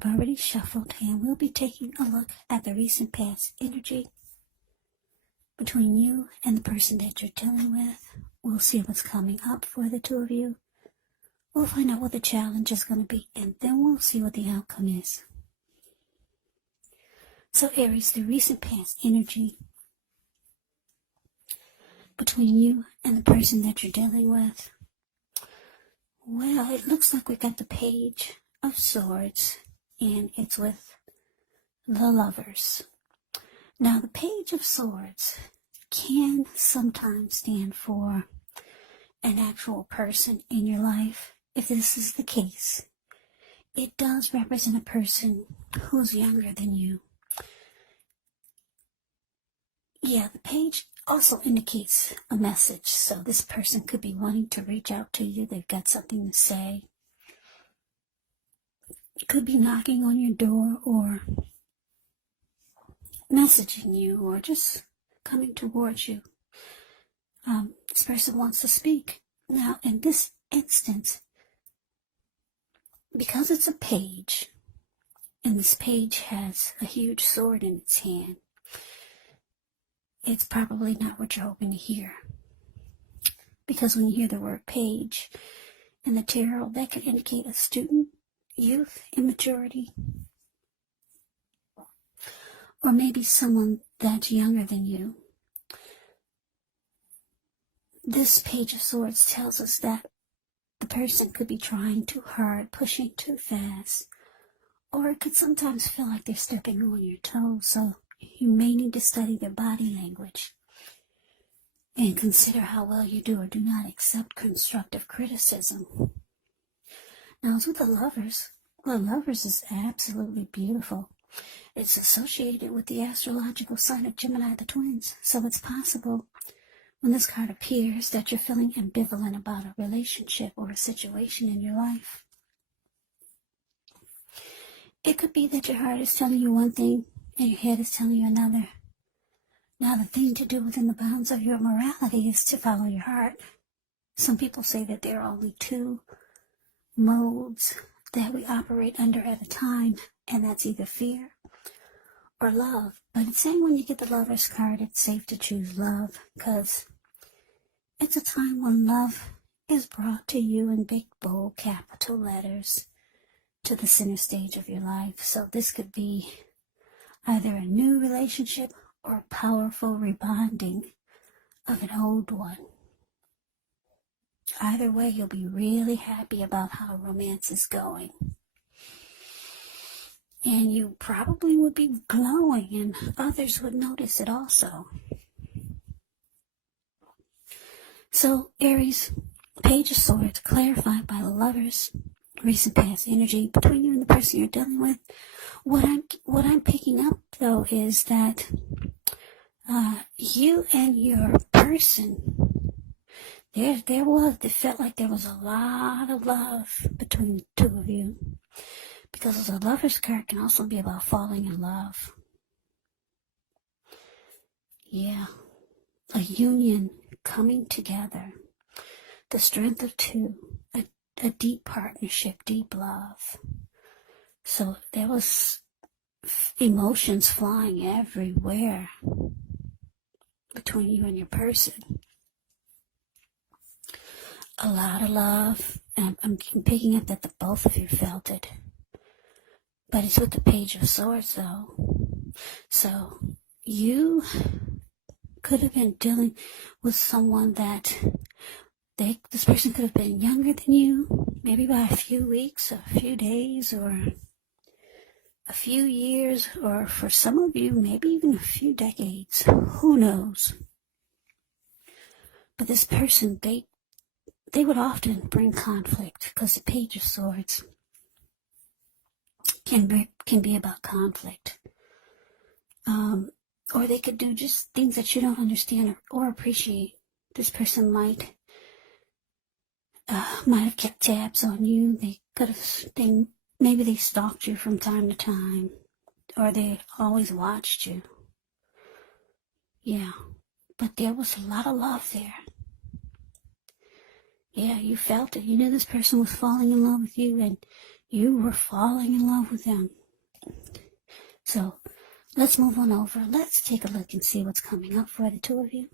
I've already shuffled, and we'll be taking a look at the recent past energy between you and the person that you're dealing with. We'll see what's coming up for the two of you. We'll find out what the challenge is going to be, and then we'll see what the outcome is. So Aries, the recent past energy between you and the person that you're dealing with. Well, it looks like we got the Page of Swords, and it's with the Lovers. Now, the Page of Swords can sometimes stand for an actual person in your life. If this is the case, it does represent a person who's younger than you. Yeah, the page also indicates a message. So this person could be wanting to reach out to you. They've got something to say. Could be knocking on your door or messaging you or just coming towards you. This person wants to speak. Now, in this instance, because it's a page, and this page has a huge sword in its hand, it's probably not what you're hoping to hear. Because when you hear the word page in the tarot, that could indicate a student, youth, immaturity, or maybe someone that's younger than you. This Page of Swords tells us that the person could be trying too hard, pushing too fast, or it could sometimes feel like they're stepping on your toes, so you may need to study their body language and consider how well you do or do not accept constructive criticism. Now, as with the Lovers, well, Lovers is absolutely beautiful. It's associated with the astrological sign of Gemini, the twins, so it's possible when this card appears that you're feeling ambivalent about a relationship or a situation in your life. It could be that your heart is telling you one thing and your head is telling you another. Now, the thing to do within the bounds of your morality is to follow your heart. Some people say that there are only two modes that we operate under at a time, and that's either fear or love. But it's saying when you get the Lover's card, it's safe to choose love, because it's a time when love is brought to you in big, bold, capital letters to the center stage of your life. So this could be either a new relationship or a powerful rebonding of an old one. Either way, you'll be really happy about how romance is going. And you probably would be glowing, and others would notice it also. So, Aries, Page of Swords, clarified by the Lovers, recent past energy between you and the person you're dealing with. What I'm picking up, though, is that you and your person, it felt like there was a lot of love between the two of you. Because the Lover's card can also be about falling in love. Yeah. A union coming together. The strength of two. A deep partnership, deep love. So there was emotions flying everywhere between you and your person. A lot of love. And I'm picking up that the both of you felt it. But it's with the Page of Swords, though. So you could have been dealing with someone that this person could have been younger than you, maybe by a few weeks, a few days, or a few years, or for some of you, maybe even a few decades. Who knows? But this person, they would often bring conflict, because the Page of Swords can be about conflict. Or they could do just things that you don't understand or appreciate. This person might have kept tabs on you. Maybe they stalked you from time to time, or they always watched you. Yeah, but there was a lot of love there. Yeah, you felt it. You knew this person was falling in love with you, and You were falling in love with them. So let's move on over. Let's take a look and see what's coming up for the two of you.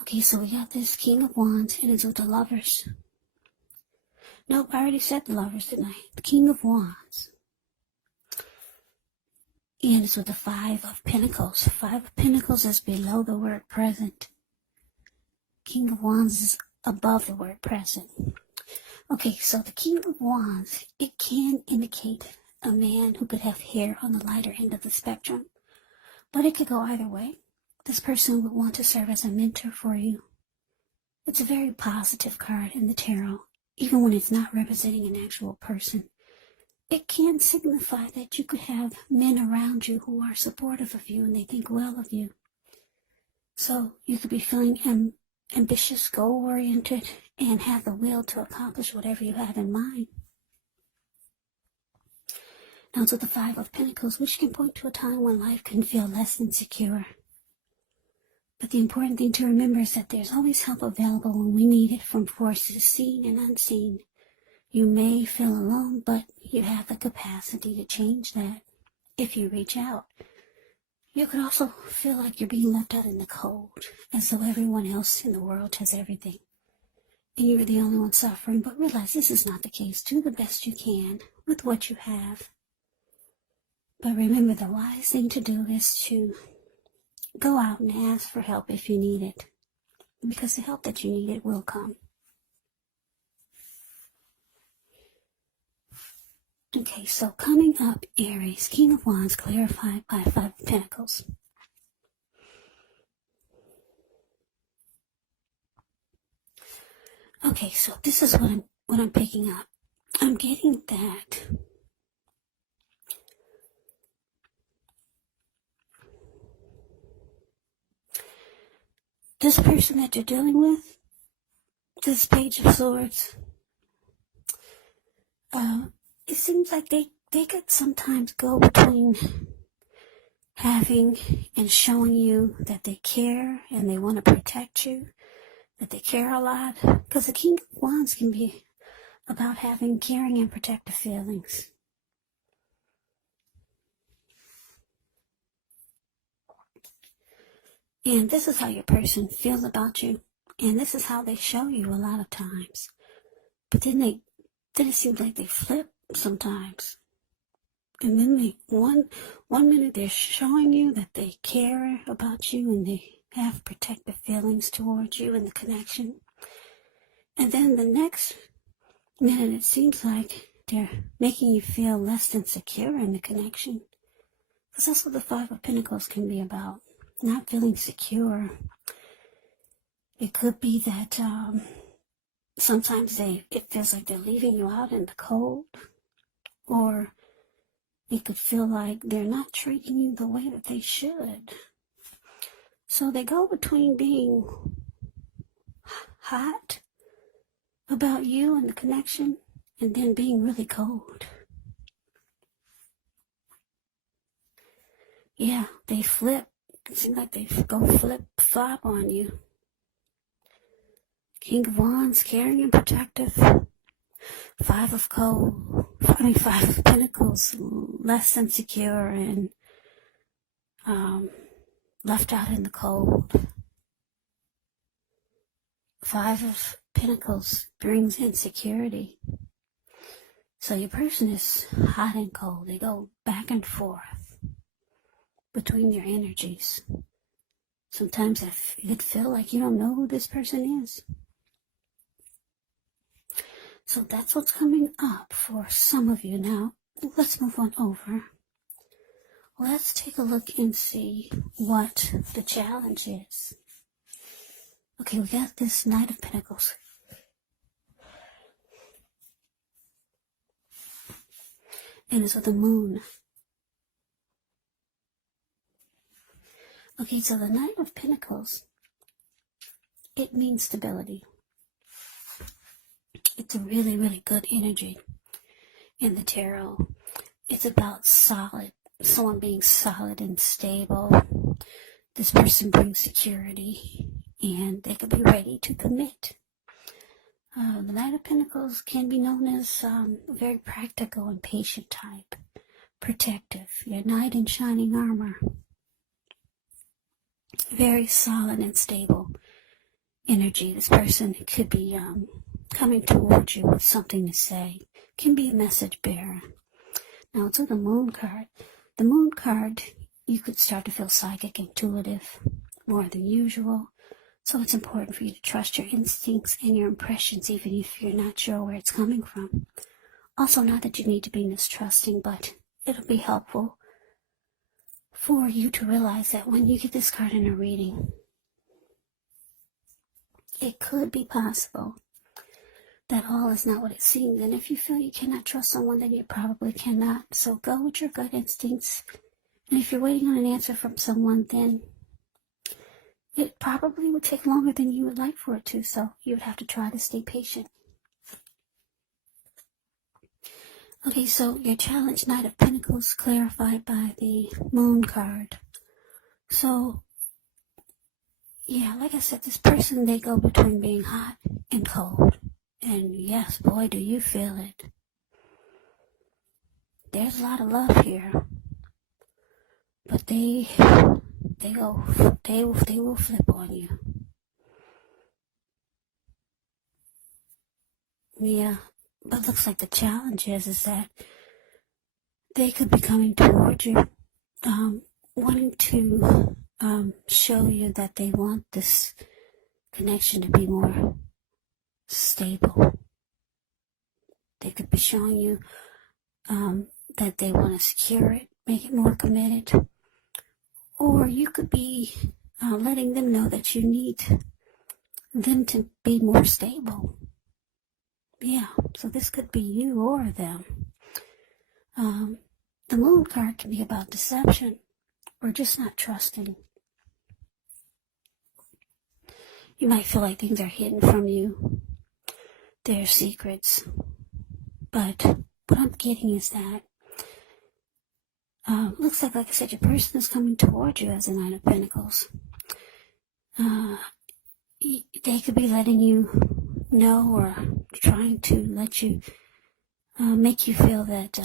Okay, so we got this King of Wands, and it's with the Lovers. Nope, I already said the Lovers, didn't I? The King of Wands. And it's with the Five of Pentacles. Five of Pentacles is below the word present. King of Wands is above the word present. Okay, so the King of Wands, it can indicate a man who could have hair on the lighter end of the spectrum. But it could go either way. This person would want to serve as a mentor for you. It's a very positive card in the tarot, even when it's not representing an actual person. It can signify that you could have men around you who are supportive of you and they think well of you. So you could be feeling ambitious, goal-oriented, and have the will to accomplish whatever you have in mind. Now it's with the Five of Pentacles, which can point to a time when life can feel less than secure. But the important thing to remember is that there's always help available when we need it from forces seen and unseen. You may feel alone, but you have the capacity to change that if you reach out. You could also feel like you're being left out in the cold, as though everyone else in the world has everything, and you're the only one suffering. But realize this is not the case. Do the best you can with what you have. But remember, the wise thing to do is to go out and ask for help if you need it, because the help that you need, it will come. Okay, so coming up, Aries, King of Wands, clarified by Five of Pentacles. Okay, so this is what I'm picking up. I'm getting that this person that you're dealing with, this Page of Swords, it seems like they could sometimes go between having and showing you that they care and they want to protect you, that they care a lot. Because the King of Wands can be about having caring and protective feelings. And this is how your person feels about you. And this is how they show you a lot of times. But then it seems like they flip sometimes. And then one minute they're showing you that they care about you and they have protective feelings towards you and the connection. And then the next minute it seems like they're making you feel less than secure in the connection. Because that's what the Five of Pentacles can be about. Not feeling secure. It could be that sometimes it feels like they're leaving you out in the cold, or it could feel like they're not treating you the way that they should. So they go between being hot about you and the connection, and then being really cold. Yeah, they flip. It seems like they go flip-flop on you. King of Wands, caring and protective. Five of Pentacles, less than secure and left out in the cold. Five of Pentacles brings insecurity. So your person is hot and cold. They go back and forth between your energies. Sometimes it could feel like you don't know who this person is. So that's what's coming up for some of you. Now, let's move on over. Let's take a look and see what the challenge is. Okay, we got this Knight of Pentacles. And it's with the Moon. Okay, so the Knight of Pentacles, it means stability. It's a really, really good energy in the tarot. It's about someone being solid and stable. This person brings security, and they could be ready to commit. The Knight of Pentacles can be known as a very practical and patient type. Protective. Your knight in shining armor. Very solid and stable energy. This person could be coming towards you with something to say. Can be a message bearer. Now to the Moon card. The Moon card, you could start to feel psychic, intuitive, more than usual. So it's important for you to trust your instincts and your impressions, even if you're not sure where it's coming from. Also, not that you need to be mistrusting, but it'll be helpful for you to realize that when you get this card in a reading, it could be possible that all is not what it seems. And if you feel you cannot trust someone, then you probably cannot. So go with your gut instincts. And if you're waiting on an answer from someone, then it probably would take longer than you would like for it to. So you would have to try to stay patient. Okay, so your challenge, Knight of Pentacles, clarified by the Moon card. So, yeah, like I said, this person, they go between being hot and cold. And yes, boy, do you feel it. There's a lot of love here. But they will flip on you. Yeah, but looks like the challenge is that they could be coming towards you, wanting to show you that they want this connection to be more stable. They could be showing you that they want to secure it, make it more committed. Or you could be letting them know that you need them to be more stable. Yeah, so this could be you or them. The Moon card can be about deception or just not trusting. You might feel like things are hidden from you. They're secrets. But what I'm getting is that looks like I said, your person is coming towards you as a Knight of Pentacles. They could be letting you know or trying to let you, make you feel that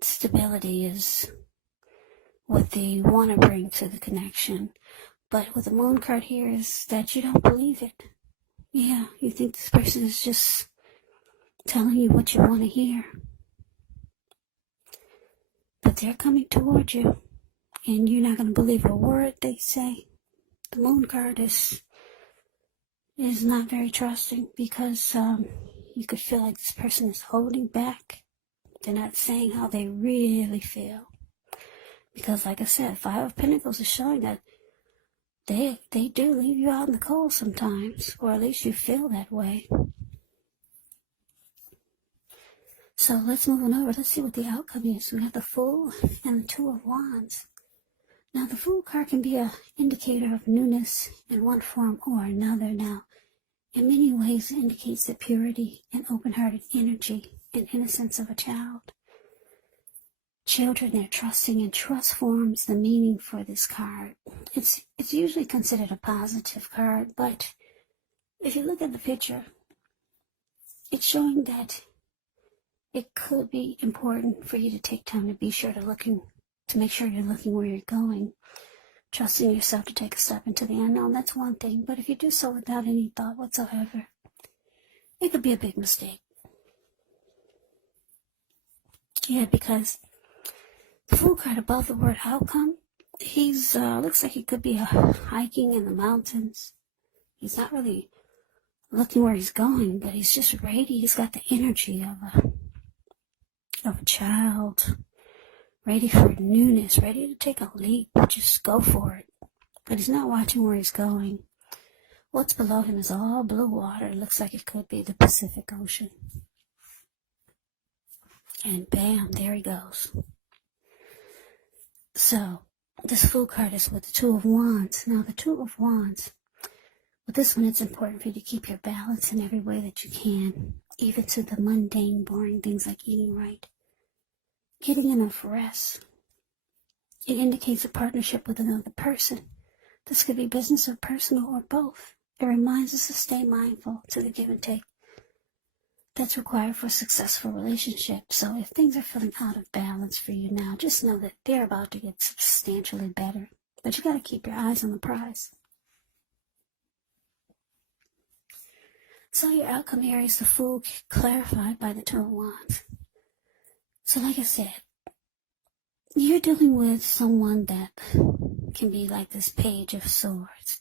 stability is what they want to bring to the connection. But with the Moon card here is that you don't believe it. Yeah, you think this person is just telling you what you want to hear. But they're coming towards you, and you're not going to believe a word they say. The Moon card is not very trusting because you could feel like this person is holding back. They're not saying how they really feel. Because like I said, Five of Pentacles is showing that they do leave you out in the cold sometimes, or at least you feel that way. So let's move on over. Let's see what the outcome is. We have the Fool and the Two of Wands. Now, the Fool card can be an indicator of newness in one form or another. Now, in many ways, it indicates the purity and open-hearted energy and innocence of a child. Children, they're trusting, and trust forms the meaning for this card. It's usually considered a positive card, but if you look at the picture, it's showing that it could be important for you to take time to be sure to make sure you're looking where you're going, trusting yourself to take a step into the unknown. That's one thing, but if you do so without any thought whatsoever, it could be a big mistake. Yeah, because the Fool card above the word outcome, he's looks like he could be hiking in the mountains. He's not really looking where he's going, but he's just ready. He's got the energy of a child, ready for newness, ready to take a leap, just go for it. But he's not watching where he's going. What's below him is all blue water. It looks like it could be the Pacific Ocean. And bam, there he goes. So, this Fool card is with the Two of Wands. Now, the Two of Wands, with this one, it's important for you to keep your balance in every way that you can, even to the mundane, boring things like eating right, getting enough rest. It indicates a partnership with another person. This could be business or personal or both. It reminds us to stay mindful to the give and take that's required for a successful relationship. So if things are feeling out of balance for you now, just know that they're about to get substantially better. But you got to keep your eyes on the prize. So your outcome, Aries, the Fool, clarified by the Two of Wands. So like I said, you're dealing with someone that can be like this Page of Swords.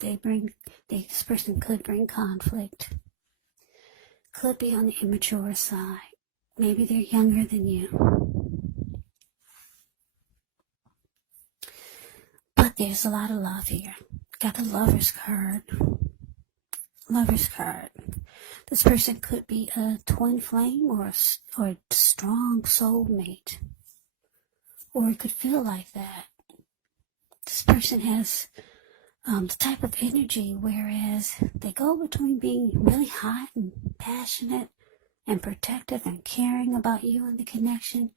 This person could bring conflict, could be on the immature side. Maybe they're younger than you. But there's a lot of love here. Got the Lover's card. Lover's card. This person could be a twin flame or a strong soulmate. Or it could feel like that. This person has the type of energy, whereas they go between being really hot and passionate and protective and caring about you and the connection,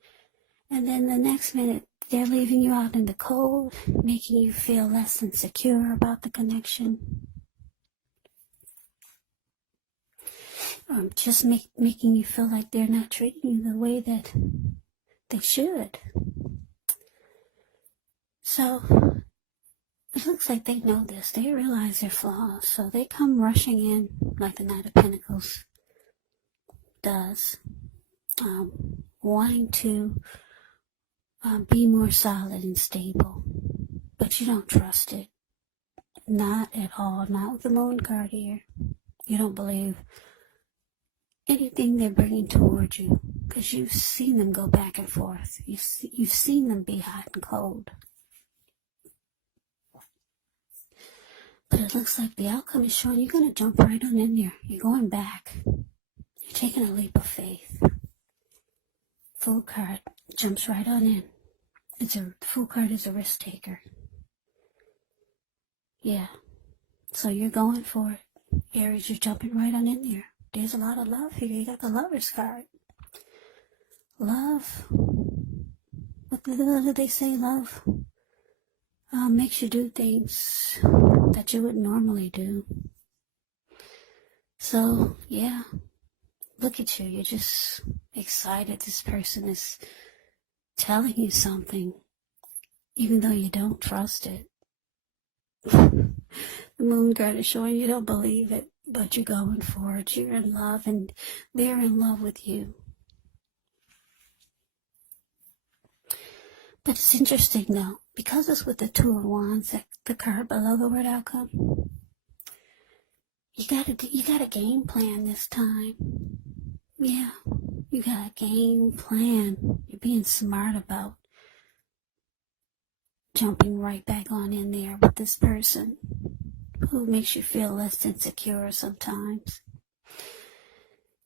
and then the next minute they're leaving you out in the cold, making you feel less than secure about the connection. Just making you feel like they're not treating you the way that they should. So it looks like they know this. They realize their flaws. So they come rushing in like the Knight of Pentacles does, wanting to be more solid and stable. But you don't trust it. Not at all. Not with the Moon card here. You don't believe anything they're bringing toward you, because you've seen them go back and forth. You've seen them be hot and cold. But it looks like the outcome is showing you're going to jump right on in there. You're going back. You're taking a leap of faith. Fool card jumps right on in. The Fool card is a risk taker. Yeah. So you're going for it. Aries, you're jumping right on in there. There's a lot of love here. You got the Lover's card. Love. What do they say? Love makes you do things that you wouldn't normally do. So, yeah. Look at you. You're just excited. This person is telling you something, even though you don't trust it. The Moon card is showing you don't believe it, but you're going for it. You're in love, and they're in love with you. But it's interesting, though, because it's with the Two of Wands, the card below the word outcome. You got a game plan this time. Yeah, you got a game plan. You're being smart about jumping right back on in there with this person who makes you feel less insecure sometimes.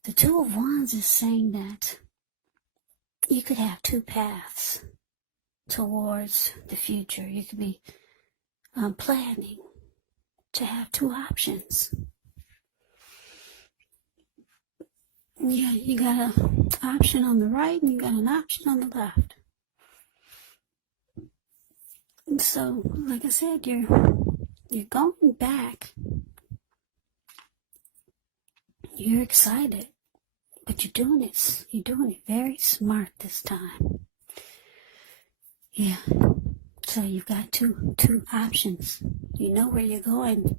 The Two of Wands is saying that you could have two paths towards the future. You could be planning to have two options. Yeah, you got an option on the right and you got an option on the left. And so, like I said, you're going back. You're excited, but you're doing it very smart this time. Yeah. So you've got two options. You know where you're going,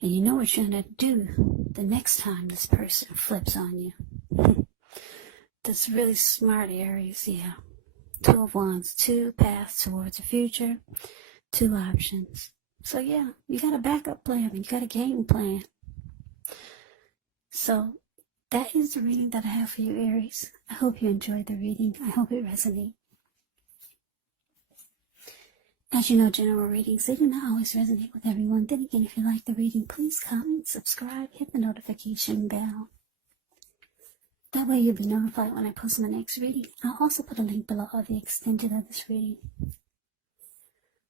and you know what you're gonna do the next time this person flips on you. That's really smart, Aries. Yeah. Two of Wands, two paths towards the future, two options. So yeah, you got a backup plan, you got a game plan. So that is the reading that I have for you, Aries. I hope you enjoyed the reading. I hope it resonates. As you know, general readings, they do not always resonate with everyone. Then again, if you like the reading, please comment, subscribe, hit the notification bell. That way you'll be notified when I post my next reading. I'll also put a link below of the extended of this reading,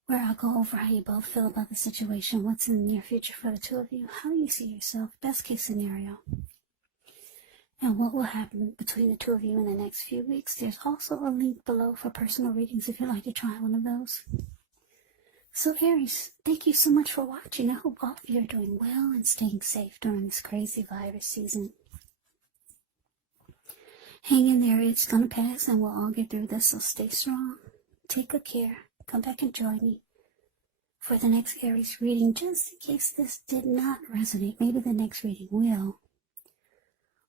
where I'll go over how you both feel about the situation, what's in the near future for the two of you, how you see yourself, best case scenario, and what will happen between the two of you in the next few weeks. There's also a link below for personal readings if you'd like to try one of those. So Aries, thank you so much for watching. I hope all of you are doing well and staying safe during this crazy virus season. Hang in there, it's going to pass and we'll all get through this, so stay strong. Take good care. Come back and join me for the next Aries reading, just in case this did not resonate. Maybe the next reading will.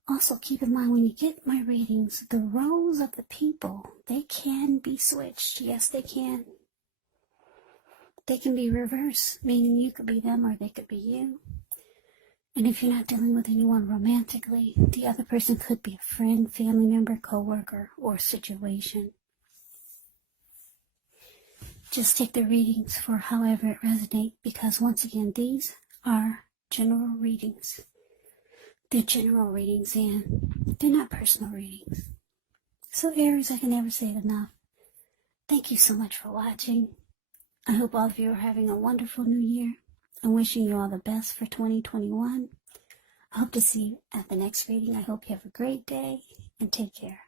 Also, keep in mind when you get my readings, the roles of the people, they can be switched. Yes, they can. They can be reversed, meaning you could be them or they could be you. And if you're not dealing with anyone romantically, the other person could be a friend, family member, co-worker, or situation. Just take the readings for however it resonates, because once again, these are general readings. They're general readings and they're not personal readings. So Aries, I can never say it enough. Thank you so much for watching. I hope all of you are having a wonderful new year. I'm wishing you all the best for 2021. I hope to see you at the next reading. I hope you have a great day and take care.